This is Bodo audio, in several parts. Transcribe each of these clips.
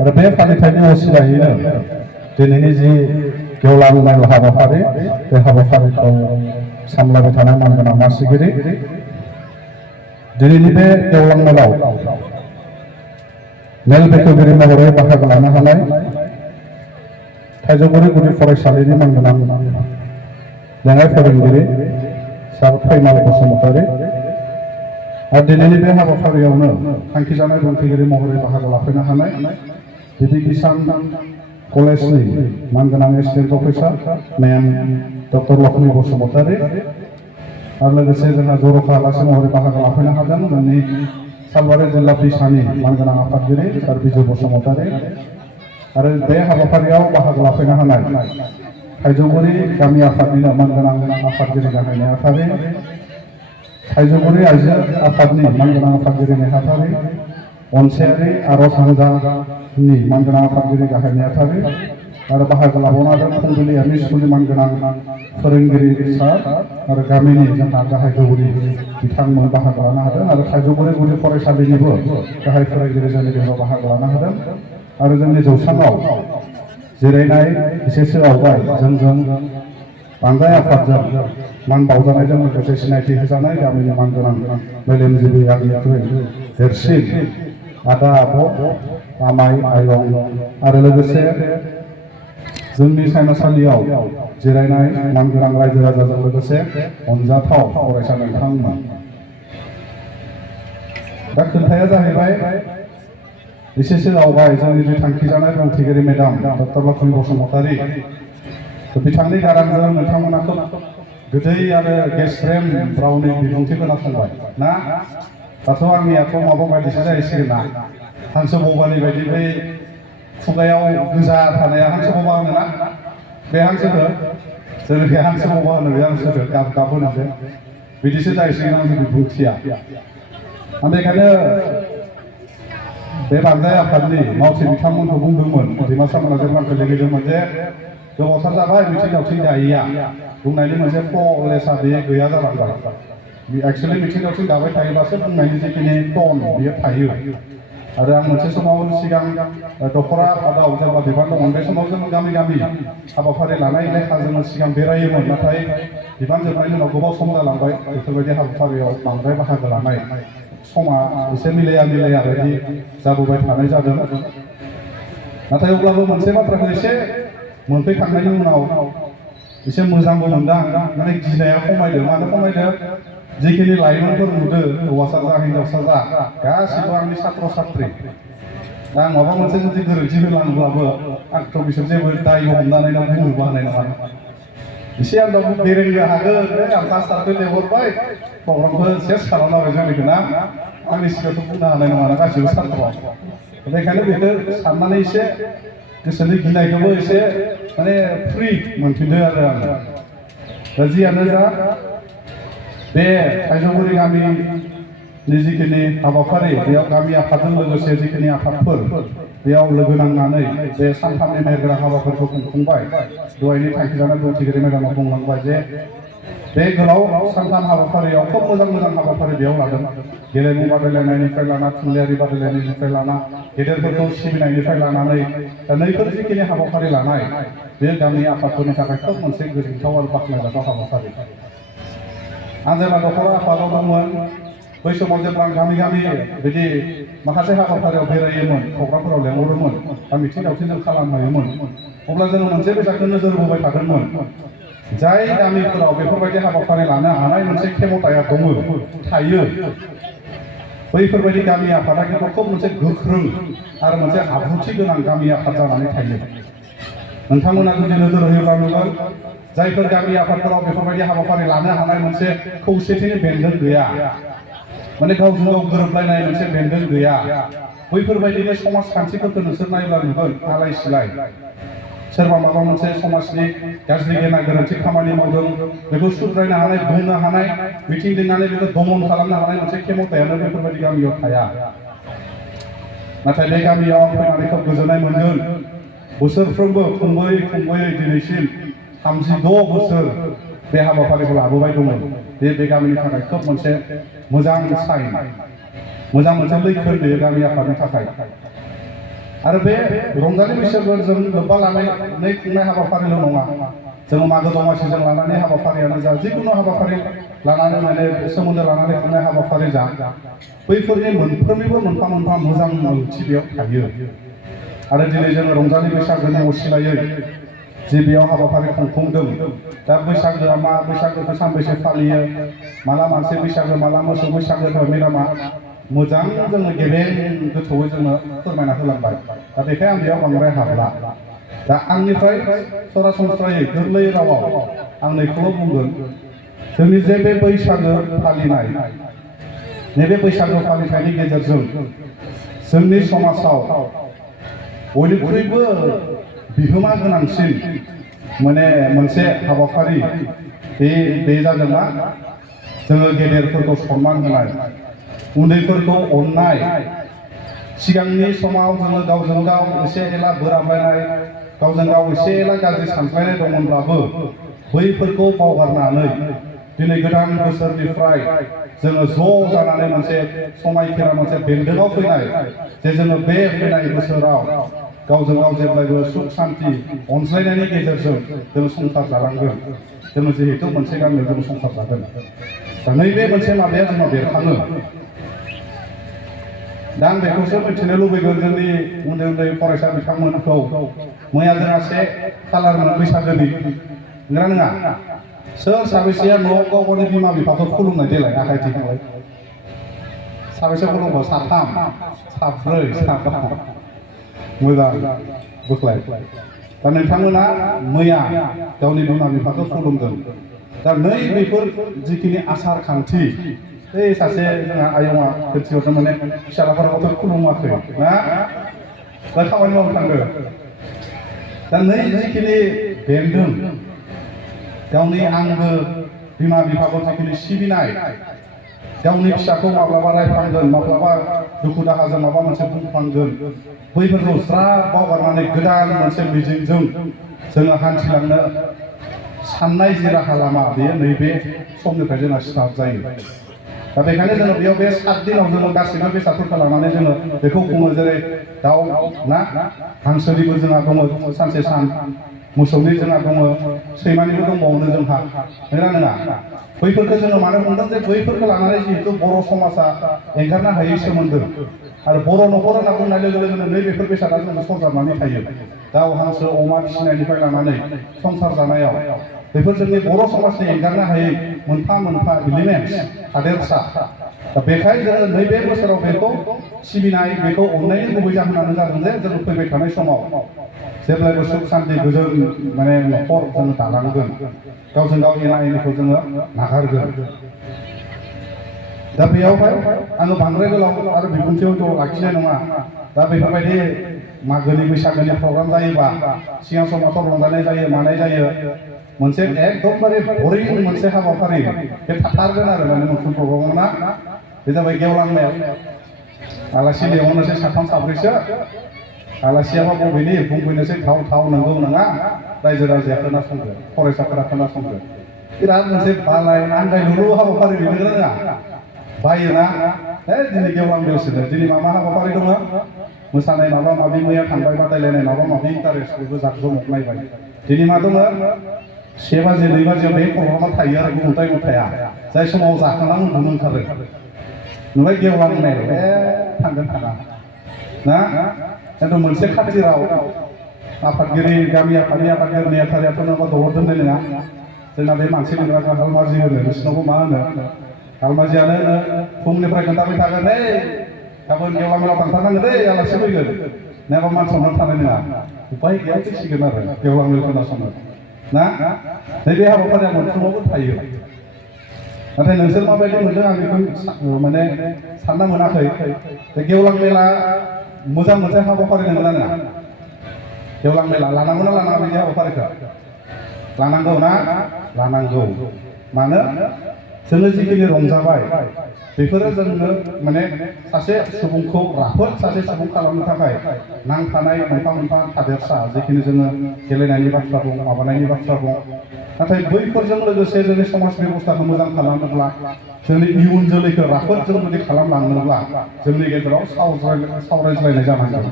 आरो बे फालिथायनि असिलायैनो दिनैनि जि गेवलां मेल हाबाफारि बे हाबाफारिखौ सामलायबाय थानाय मानगोनां मासिगिरि दिनैनि बे गेवलां मेलाव मेल बेखेवगिरि महरै बाहागो लानो हानाय थाइजौगुरि गुदि फरायसालिनि मानगोनां लेङाइ फोरोंगिरि सार फैमाल बसुमतारी आरो दिनैनि बे हाबाफारियावनो थांखिजानाय बुंथिगिरि महरै बाहागो लाफैनो हानाय बिबि किसान कलेजनि मानगोनां एसिस्टेन्ट प्रफेसार मेम डक्टर लक्ष्मी बसुमतारी आरो लोगोसे जोंहा जर'खा आलासि महरै बाहागो लाफैनो हादों जोंनि सालबारि जिल्ला बिसानि मानगोनां आफादगिरि सार बिजय बसुमतारी आरो बे हाबाफारियाव बाहागो लाफैनो हानाय थाइजौगुरि गामि आफादनिनो मानगोनां आफादगिरि गाहाय नेहाथारि थाइजौगुरि आइजो आफादनि मानगोनां आफादगिरि नेहाथारि अनसायारि आरज हान्जानि मानगोनां आफादगिरि गाहाय नेहाथारि आरो बाहागो लाबावनो हादों फुंबिलि एम इ स्कुलनि मानगोनां फोरोंगिरि सार आरो गामिनि जोंहा गाहाय दौरि बिथांमोन बाहागो लानो हादों आरो थाइजौगुरि गुदि फरायसालिनिबो गाहाय फोरोंगिरि जोंनि गेजेराव बाहागो लानो हादों आरो जोंनि जौसाङाव जिरायनाय बिसेसो आवगाय जोंजों बांद्राय आफादजों मान बावजानायजों लोगोसे सिनायथि होजानाय गामिनि मानगोनां मेलेमजिबि आंनिख्रुइ देरसिन आदा आब' आमाइ आयं आरो लोगोसे जोंनि सायनासालियाव जिरायनाय मानगोनां रायजो राजाजों लोगोसे अनजाथाव फरायसा नोंथांमोन दा खोन्थाया जाहैबाय एसेसो आवगाय जोंनि जि थांखिजानाय बुंथिगिरि मेडाम डक्टर लक्ष्मी बसुमतारी बिथांनि गारांजों नोंथांमोना खोब गोदै आरो गेस्रेम रावनि बिबुंथि खोनासंबाय ना दाथ' आंनियाथ' माबा बायदिसो जाहैसिगोन ना हांसो बबानि बायदि बै खुगायाव गोजा थानाया हांसो बबा होनो ना बे हांसोखौ जोंनि हांसो बबा होनो बे हांसोखौ गाब गाब होनांगोन बिदिसो जाहैसिगोन आंनि बिबुंथिया आं बेखायनो बे बांद्राय आफादनि मावथि बिथांमोनखौ बुंदोंमोन डिमासा मोना जेब्ला लिरदोंमोन जे गोबावथार जाबाय मिथिं दावथिं गायैया बुंनायनि मोनसे पलेसा बेयो गैया जालांबाय एक्सुवेलि मिथिं दावथिं गाबाय थायोब्लासो बुंनायनि जिखिनि टन बेयो थायो आरो आं मोनसे समाव सिगां दख'रा आफादाव जेब्ला बिबान दंमोन बे समाव जों गामि गामि हाबाफारि लानाय लेखा जोङो सिगां बेरायोमोन नाथाय बिबान जोबनायनि उनाव गोबाव सम जालांबाय बेफोरबायदि हाबाफारियाव बांद्राय बाहागो लानाय समा एसे मिलाया बायदि जाबोबाय थानाय जादों नाथाय अब्लाबो मोनसे बाथ्राखौ एसे मोनफैखांनायनि उनाव एसे मोजांबो मोनदां माने गिनाया खमायदों मानो खमायदों जिखिनि लाइमोनफोर नुदों हौवासा जा हिनजावसा जा गासिबो आंनि छात्र छात्री दा आं माबा मोनसे जुदि गोरोन्थि होलांब्लाबो आंथ' बिसोर जेबो दायबो हमनानै ना बुंनोबो हानाय नङा एसे आंनाव बेरायनो हागोन आं मास्टारखौ लेंहरबाय प्रग्रामखौ सेस खालामलाबाय जोंनिखौ ना आंनि सिगाङावथ' बुंनो हानाय नङा गासिबो छात्रआव बेखायनो बेखौ साननानै एसे गोसोनि गिनायखौबो एसे माने फ्रि मोनफिनदों आरो आं दा जियानो जा बे थाइजौगुरि गामिनि जिखिनि हाबाफारि बेयाव गामि आफादजों लोगोसे जिखिनि आफादफोर बेयाव लोगो नांनानै बे सानथामनि मेहेरगोनां हाबाफारिखौ खुंफुंबाय दहायनि थांखिजानाय बुंथिगिरि मेडामा बुंलांबाय जे बे गोलाव सानथाम हाबाफारियाव खोब मोजां मोजां हाबाफारि बेयाव लादों गेलेमु बादायलायनायनिफ्राय लाना थुनलाइयारि बादायलायनायनिफ्राय लाना गेदेरफोरखौ सिबिनायनिफ्राय लानानै दा नैफोर जिखिनि हाबाफारि लानाय बे गामि आफादफोरनि थाखाय खोब मोनसे गोजोनथाव आरो बाख्नायजाथाव हाबाफारि आं जेब्ला दख'रा आफादाव दंमोन बै समाव जेब्ला आं गामि गामि बिदि माखासे हाबाफारियाव बेरायोमोन प्रग्रामफोराव लेंहरोमोन बा मिथिं दावथिं जों खालामहैयोमोन अब्ला जोङो मोनसे बेसादखौ नोजोर होबाय थादोंमोन जाय गामिफोराव बेफोरबायदि हाबाफारि लानो हानाय मोनसे खेमथाया दङ थायो बैफोरबायदि गामि आफादा खिन्थु खोब मोनसे गोख्रों आरो मोनसे आब्रुथि गोनां गामि आफाद जानानै थायो नोंथांमोना जुदि नोजोर होयोब्ला नुगोन जायफोर गामि आफादफोराव बेफोरबायदि हाबाफारि लानो हानाय मोनसे खौसेथिनि बेन्दों गैया माने गावजों गाव गोरोबलायनाय मोनसे बेन्दों गैया बैफोरबायदिनो समाजखान्थिफोरखौ नोंसोर नायोब्ला नुगोन आलाय सिलाय सोरबा माबा मोनसे समाजनि गाज्रि गेना गोरोन्थि खामानि मावदों बेखौ सुद्रायनो हानाय बुंनो हानाय मिथिं लिंनानै बेखौ दमन खालामनो हानाय मोनसे खेमथायानो बेफोरबायदि गामियाव थाया नाथाय बे गामियाव फैनानै खोब गोजोननाय मोनगोन बोसोरफ्रोमबो खुंबोयै दिनैसिम 36 बोसोर बे हाबाफारिखौ लाबोबाय दङ बे गामिनि थाखाय खोब मोनसे मोजां साइन मोजां मोनसे लैखोन बेयो गामि आफादनि थाखाय आरो बे रंजालि बैसागोजों लोब्बा लानानै खुंनाय हाबाफारिल' नङा जों मागो दमासिजों लानानै हाबाफारियानो जा जिखुनु हाबाफारि लानानै माने सोमोन्दो लानानै खुंनाय हाबाफारि जा बैफोरनि मोनफ्रोमनिबो मोनफा मोनफा मोजां ओंथि बेयाव थायो आरो दिनै जोङो रंजालि बैसागोनि असिलायै जे बेयाव हाबाफारि खुंफुंदों दा बैसागोआ मा बैसागोखौ सानबैसे फालियो माला मानसि बैसागो माला मोसौ बैसागो मेदामा मोजां जोङो गेबें गोथौयै जोङो फोरमायना होलांबाय दा बेखाय आं बेयाव बांद्राय हाबला दा आंनिफ्राय सरासनस्रायै गोरलै रावाव आं नैखौल' बुंगोन जोंनि जे बे बैसागो फालिनाय नैबे बैसागो फालिथायनि गेजेरजों जोंनि समाजाव बयनिख्रुइबो बिहोमा गोनांसिन माने मोनसे हाबाफारि बे जादों मा जोङो गेदेरफोरखौ सनमान होनाय उन्दैफोरखौ अननाय सिगांनि समाव जोङो गावजों गाव एसे एला बोराबलायनाय गावजों गाव एसे एला गाज्रि सानस्लायनाय दंमोनब्लाबो बैफोरखौ बावगारनानै दिनै गोदान बोसोरनिफ्राय जोङो ज' जानानै मोनसे समायखेरा मोनसे बेन्दोङाव फैनाय जे जोङो बे फैनाय बोसोराव गावजों गाव जेब्लायबो सुख शान्ति अनज्लायनायनि गेजेरजों जों संसार जालांगोन जोङो जिहेतु मोनसे गामियाव जों संसार जागोन दा नैबे मोनसे माबाया जोंनाव बेरखाङो दा आं बेखौसो मिथिनो लुबैगोन जोंनि उन्दै उन्दै फरायसा बिथांमोनखौ मैया जोंहा 1 खालारमोन बैसागोनि नंगौना नङा सोर साबेसेया न'आव गाव गावनि बिमा बिफाखौ खुलुमनाय देलाय आखाइ दिखांलाय साबेसे खुलुमो 3 4 5 मोजां बोख्लाय दा नोंथांमोना मैया गावनि बिमा बिफाखौ खुलुमदों दा बेफोर जिखिनि आसार खान्थि बै सासे जोंहा आयंआ खोथियावथ' माने फिसालाफोराबोथ' खुलुमाखै ना दा खामानि मावनो थांदों दा जिखिनि बेन्दों गावनि आंगो बिमा बिफाखौ जिखिनि सिबिनाय गावनि फिसाखौ माब्लाबा रायफ्लांगोन माब्लाबा दुखु दाहाजों माबा मोनसे बुंफ्लांगोन बैफोरखौ ज्राब बावगारनानै गोदान मोनसे मिजिंजों जोङो हान्थिलांनो साननाय जि राहा लामा बेयो नैबे समनिफ्राय जोंहा स्टार्ट जायो दा बेखायनो जोङो बेयाव बे 7 दिनाव जोङो गासैबो बेसादफोरखौ लानानै जोङो बेखौ खुङो जेरै दाउ ना हांसोनिबो जोंहा दङ सानसे सान मोसौनि जोंहा दङ सैमानिबो दंबावो जोंहा नंगौना नङा बैफोरखौ जोङो मानो बुंदों जे बैफोरखौ लानानै जिहेतु बर' समाजा एंगारनो हायै सोमोन्दो आरो बर' न'खर होनना बुंनाय लोगो लोगोनो बेफोर बेसादा जोङो सरजाबनानै थायो दाउ हांसो अमा फिसिनायनिफ्राय लानानै संसार जानायाव बेफोर जोंनि बर' समाजनि एंगारनो हायै मोनफा मोनफा इलिमेन्टस थादेरसा दा बेखाय जोङो नैबे बोसोराव बेखौ सिबिनाय बेखौ अननायनि गुबै जाहोनानो जादों जे जोङो फैबाय थानाय समाव जेब्लायबो सुख शान्ति गोजोन माने न'खर जोङो दालांगोन गावजों गाव एना एनिखौ जोङो नागारगोन दा बेयावहाय आङो बांद्राय गोलाव आरो बिबुंथियाव लाखिनाय नङा दा बेफोरबायदि मागोनि बैसागोनि प्रग्राम जायोबा सिगां समावथ' रंजानाय जायो मानाय जायो मोनसे एकदमबारे बरिं मोनसे हाबाफारि बे थाथारगोन आरो माने मोनसे प्रग्रामाव ना बे जाबाय गेवलां मेल आलासि लेंहरनोसै 3 4 आलासियाबा बबेनि बुंफैनोसै थाव नंगौ नङा रायजो राजाया खोनासंगोन फरायसाफोरा खोनासंगोन बिराद मोनसे बालाय आन्दायलुलु हाबाफारि बेनो रोङा बायोना दिनै गेवलां मेलसोनो दिनै मा हाबाफारि दङ मोसानाय माबा माबि मैया थांबाय बादायलायनाय माबा माबि इन्टारेस्ट बेबो जाखजमक नायबाय दिनै मा दङ 1 बाजि 2 बाजियाव बे प्रग्रामा थायो आरो गुबुन थाया जाय समाव जाखांना उन्दुनो ओंखारो नुबाय गेवलां मेल थांगोन थाङा ना खिन्थु मोनसे खाथिराव आफादगिरि गामि आफादनि आफादगिरि नेहाथारियाथ' नङाबा दलर दोननाय नङा जोंना बे मानसि लिंग्राखौ हालमाजि होनो बिसिनावबो मा होनो हालमाजियानो फुंनिफ्राय खोन्थाबाय थागोन गाबोन गेवलां मेलाव थांथारनांगोन आलासि फैगोन नङाबा मान सनमान थानाय नङा उपाय गैया फैसिगोन आरो गेवलां मेल खोनासंनो ना नैबे हाबाफारिया मोनफ्रोमावबो थायो नाथाय नोंसोर माबायदि मोनदों आं बेखौ माने सानना मोनाखै बे गेवलां मेला मोजां मोनसे हाबाफारि नंगौना नङा गेवलां मेला लानांगौ ना लानाङा बिदि हाबाफारिखौ लानांगौ ना लानांगौ मानो जोङो जिखिनि रंजाबाय बेफोरो जोंनो माने सासे सुबुंखौ राफोद सासे सुबुं खालामनो थाखाय नांफानाय मोनफा मोनफा थादेरसा जिखिनि जोङो गेलेनायनि बाथ्रा दं माबानायनि बाथ्रा दं नाथाय बैफोरजों लोगोसे जोंनि समाज बेबस्थाखौ मोजां खालामनोब्ला जोंनि इयुन जोलैखौ राफोद जों जुदि खालामलांनोब्ला जोंनि गेजेराव सावरायज्लायनाय जानांगोन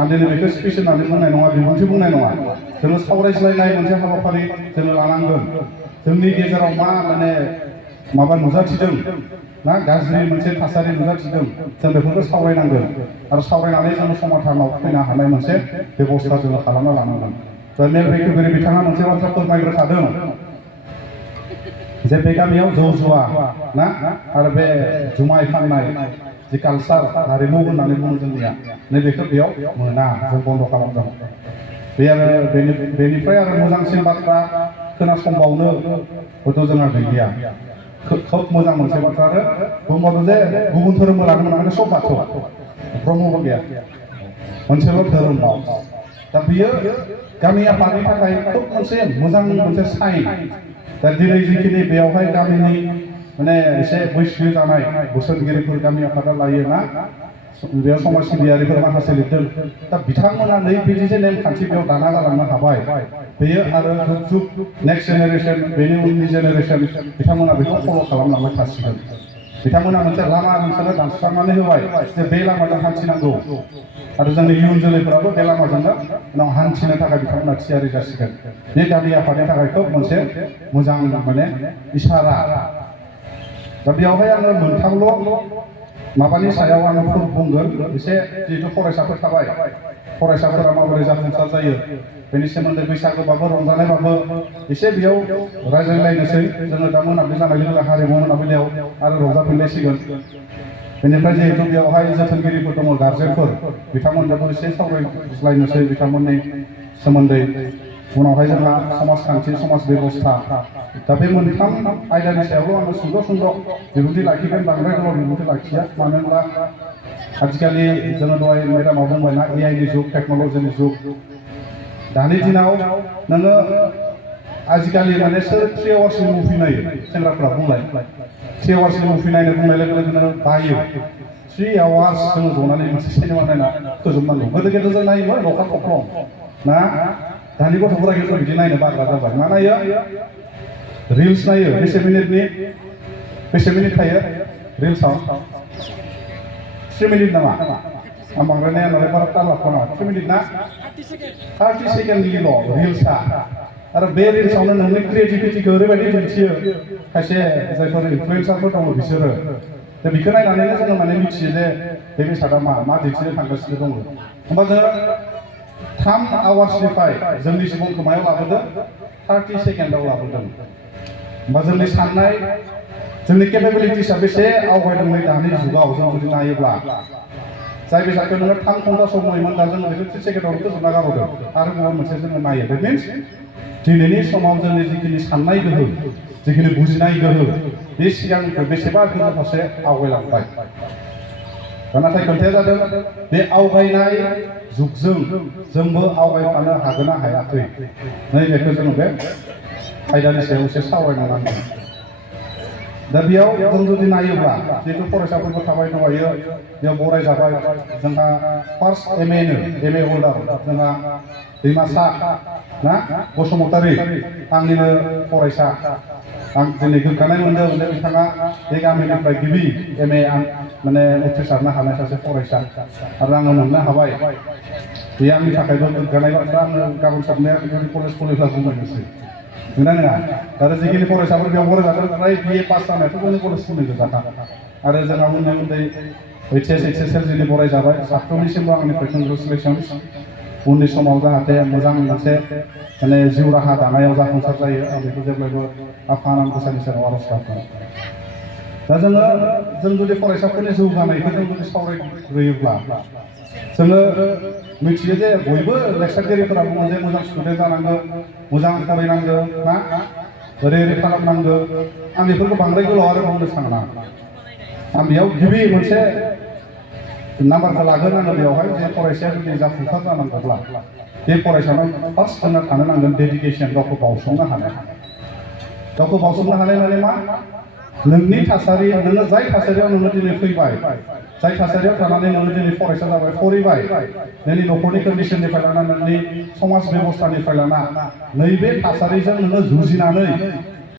आं दिनै बेखौ स्पिच होननानै बुंनाय नङा बिबुंथि बुंनाय नङा जोङो सावरायज्लायनाय मोनसे हाबाफारि जोङो लानांगोन जोंनि गेजेराव मा माने माबा नुजाथिदों ना गाज्रि मोनसे थासारि नुजाथिदों जों बेफोरखौ सावरायनांगोन आरो सावरायनानै जों समाधानाव फैनो हानाय मोनसे बेबस्था जोङो खालामना लानांगोन दा मेल बेखेवगिरि बिथाङा मोनसे बाथ्रा फोरमायग्रोखादों जे बे गामियाव जौ जुवा ना आरो बे जुमाय फाननाय जि कालचार हारिमु होननानै बुङो जोंनिया नैबेखौ बेयाव मोना जों बन्द खालामदों बे आरो बेनिफ्राय आरो मोजांसिन बाथ्रा खोनासंबावनो हयथ' जोंहा गैलिया खोब मोजां मोनसे बाथ्रा आरो बुंबाबो जे गुबुन धोरोमबो लानो मोनाखै सब बाथौ ब्रह्मबो गैया मोनसेल' धोरोमाव दा बियो गामि आफादनि थाखाय खोब मोनसे मोजां मोनसे साइन दा दिनै जिखिनि बेयावहाय गामिनि माने एसे बैसो जानाय बोसोनगिरिफोर गामि आफादा लायो ना बेयाव समाज सिबियारिफोर माखासे लिरदों दा बिथांमोना नैबेदि जे नेमखान्थि बेयाव दाना गालांनो हाबाय बेयो आरो जुग जुग नेक्स्ट जेनेरेसन बेनि उननि जेनेरेसन बिथांमोना बेखौ फल' खालामलांबाय थासिगोन बिथांमोना मोनसे लामा मोनसे दानस्रांनानै होबाय जे बे लामाजों हान्थिनांगौ आरो जोंनि इयुन जोलैफोराबो बे लामाजोंनो उनाव हान्थिनो थाखाय बिथांमोना थियारि जासिगोन बे गामि आफादनि थाखाय खोब मोनसे मोजां माने इसारा दा बेयावहाय आङो मोनथामल' माबानि सायाव आङो बुंगोन एसे जिहेतु फरायसाफोर थाबाय फरायसाफोरा माबोरै जाफुंसार जायो बेनि सोमोन्दै बैसागोबाबो रंजानायबाबो एसे बेयाव रायज्लायलायनोसै जोङो दा मोनाबिलि जानाय लोगो लोगो हारिमु मोनाबिलियाव आरो रंजाफिनलायसिगोन बेनिफ्राय जिहेतु बेयावहाय जोथोनगिरिफोर दङ गार्जेनफोर बिथांमोनजोंबो एसे सावरायज्लायनोसै बिथांमोननि सोमोन्दै उनावहाय जोंहा समाजखान्थि समाज बेबस्था दा बे मोनथाम आयदानि सायावल' आङो सुंद' बिबुंथि लाखिगोन बांद्राय गोलाव बिबुंथि लाखिया मानो होनब्ला आथिखालि जोङो दहाय मेडामा बुंबायना एआइनि जुग टेक्न'लजिनि जुग दानि दिनाव नोङो आजिखालि माने सोर 3 आवार्सनि मुभि नायो सेंग्राफ्रा बुंलाय 3 आवार्सनि मुभि नायनो बुंनाय लोगो लोगोनो बायो 3 आवार्स जोङो जनानै मोनसे सिनेमा नायना फोजोबनांगौ गोदो जों नायोमोन न'खर थख्लं ना दानि गथ'फोरा खिन्थु बिदि नायनो बाग्रा जाबाय मा नायो रिल्स नायो बेसे मिनिट थायो रिल्सआव 3 मिनिट नामा आं बांद्राय नाया नालाय बारा टाइम लाखा नामा 3 मिनिट ना 30 सेकेन्डनिल' रिल्सआ आरो बे रिल्सआवनो नोंनि क्रिएटिभिटिखौ ओरैबायदि दिन्थियो खायसे जायफोर इनफ्लुएन्सारफोर दङ बिसोरो दा बेखौ नायनानैनो जोङो माने मिथियो जे बे बेसादा मा दिन्थिनो थांगासिनो दङ होमबा जोङो 3 आवार्सनिफ्राय जोंनि जिबनखौ मायाव लाबोदों 30 सेकेन्डआव लाबोदों होमबा जोंनि साननाय जोंनि केपेबिलिटिसआ बेसे आवगायदों दानि जुगाव जों जुदि नायोब्ला जाय बेसादखौ नोङो 3 घन्टा सम नुयोमोन दा जोङो बेखौ 30 सेकेन्डआवनो फोजोबना गारहरदों आरो गुबुन मोनसे जोङो नायो बे मिन्स दिनैनि समाव जोंनि जिखिनि साननाय गोहो जिखिनि बुजिनाय गोहो बे सिगांनिफ्राय बेसेबा गोजौ फारसे आवगायलांबाय दा नाथाय खोथाया जादों बे आवगायनाय जुगजों जोंबो आवगायफानो हागोन ना हायाखै नैबेखौ जोङो बे आयदानि सायाव एसे सावरायनो नांगोन दा बेयाव जों जुदि नायोब्ला जिहेतु फरायसाफोरबो थाबाय दंबायो बेयाव बरायजाबाय जोंहा फार्स्ट एम ए हल्डार जोंहा दैमासा ना बसुमतारी आंनिनो फरायसा आं दिनै गोग्गानाय मोनदों जे बिथाङा बे गामिनिफ्राय गिबि एम ए माने उथ्रिसारनो हानाय सासे फरायसा आरो आङो मोननो हाबाय बे आंनि थाखायबो गोग्गानाय बाथ्रा आङो गाबोन सबनाया कलेज फरायब्ला बुंबायनोसै नङा नङा आरो जिखिनि फरायसाफोर बेयाव फरायजादों फ्राय बिए पास जानायाथ' जोंनि कलेजनि गोजाखा आरो जोंहा उन्दै ओइचएस जिनि फरायजाबाय साफ्रोमनिसिमबो आंनिफ्राय कंग्रेचुलेसन्स उननि समाव जाहाथे मोजां मोनसे माने जिउ राहा दानायाव जाफुंसार जायो आं बेखौ जेब्लायबो आफा आनान गसाइनि सेराव आर'ज गाबो दा जों जुदि फरायसाफोरनि जौगानायखौ जों जुदि सावरायग्रोयोब्ला जोङो मिथियो जे बयबो लेक्सारगिरिफोरा बुङो जे मोजां स्टुडेन्ट जानांगौ मोजां फरायनांगौ ना ओरै खालामनांगौ आं बेफोरखौ बांद्राय गोलाव आरो बुंनो साना आं बेयाव गिबि मोनसे नाम्बारखौ लागोन आङो बेवहाय जे फरायसाया जुदि जाफुंसार जानांगौब्ला बे फरायसानाव फार्स्ट जोंना थानो नांगोन डेडिकेसन गावखौ बावसोमनो हानाय माने मा नोंनि थासारि नोङो जाय थासारियाव नोङो दिनै फैबाय जाय थासारियाव थानानै नोङो दिनै फरायसा जाबाय फरायबाय नोंनि न'खरनि कन्डिसननिफ्राय लाना नोंनि समाज बेबस्थानिफ्राय लाना नैबे थासारिजों नोङो जुजिनानै